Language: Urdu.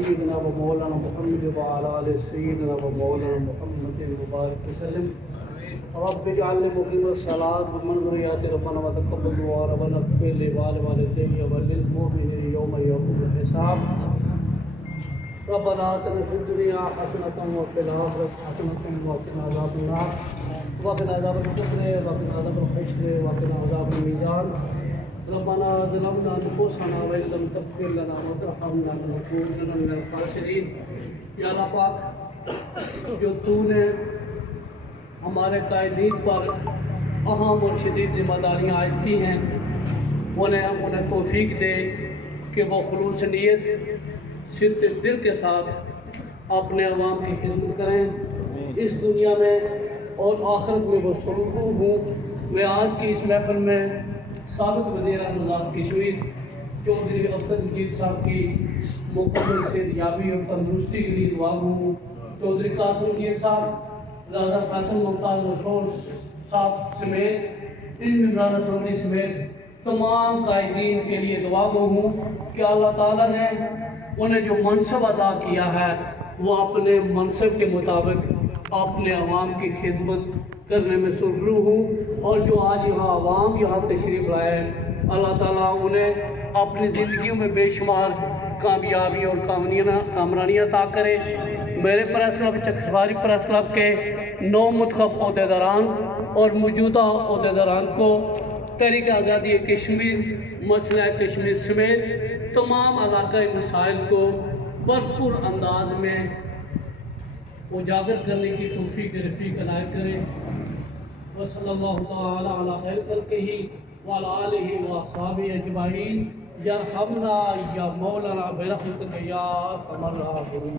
سيدنا ومولانا محمد وعلى آل سيدنا ومولانا محمد المبارك وسلم. رب اجعلني مقيم الصلاة ومن ذريتي ربنا وتقبل دعاء ربنا اغفر لي ولوالدي وللمؤمنين يوم يقوم الحساب. ربنا آتنا في الدنيا حسنة وفي الآخرة حسنة وقنا عذاب النار وقنا عذاب القبر وقنا عذاب الحشر وقنا عذاب الميزان. ربنا ظلمنا انفسنا وان لم تغفر لنا وترحمنا لنكونن من الخاسرین. یا اللہ پاک، جو تو نے ہمارے قائدین پر اہم اور شدید ذمہ داریاں عائد کی ہیں، انہیں توفیق دے کہ وہ خلوص نیت صدق دل کے ساتھ اپنے عوام کی خدمت کریں، اس دنیا میں اور آخرت میں وہ سرخرو ہوں. میں آج کی اس محفل میں سابق وزیر اعظم کشمیر چودھری عبد مجید صاحب کی مکمل صحتیابی اور تندرستی کے لیے دعا ہوں. چودھری قاسم مجید صاحب، راجہ فیصل ممتاز رٹھور صاحب سمیت ان ممبران اسمبلی سمیت تمام قائدین کے لیے دعا ہوں کہ اللہ تعالیٰ نے انہیں جو منصب عطا کیا ہے وہ اپنے منصب کے مطابق اپنے عوام کی خدمت کرنے میں سرخرو ہوں. اور جو آج یہاں عوام یہاں تشریف لائے ہیں، اللہ تعالیٰ انہیں اپنی زندگیوں میں بے شمار کامیابی اور کامرانیاں عطا کرے. میرے press club Chakswari press club کے 9 منتخب عہدیداران اور موجودہ عہدیداران کو تحریک آزادی کشمیر، مسئلہ کشمیر سمیت تمام علاقائی مسائل کو بھرپور انداز میں اجاگر کرنے کی توفیق رفیق عنایت کرے. وصلی اللہ تعالی علی خیر خلقہ وعلی آلہ واصحابہ اجمعین. یرحمنا یا مولانا برحمتک یا ارحم الراحمین.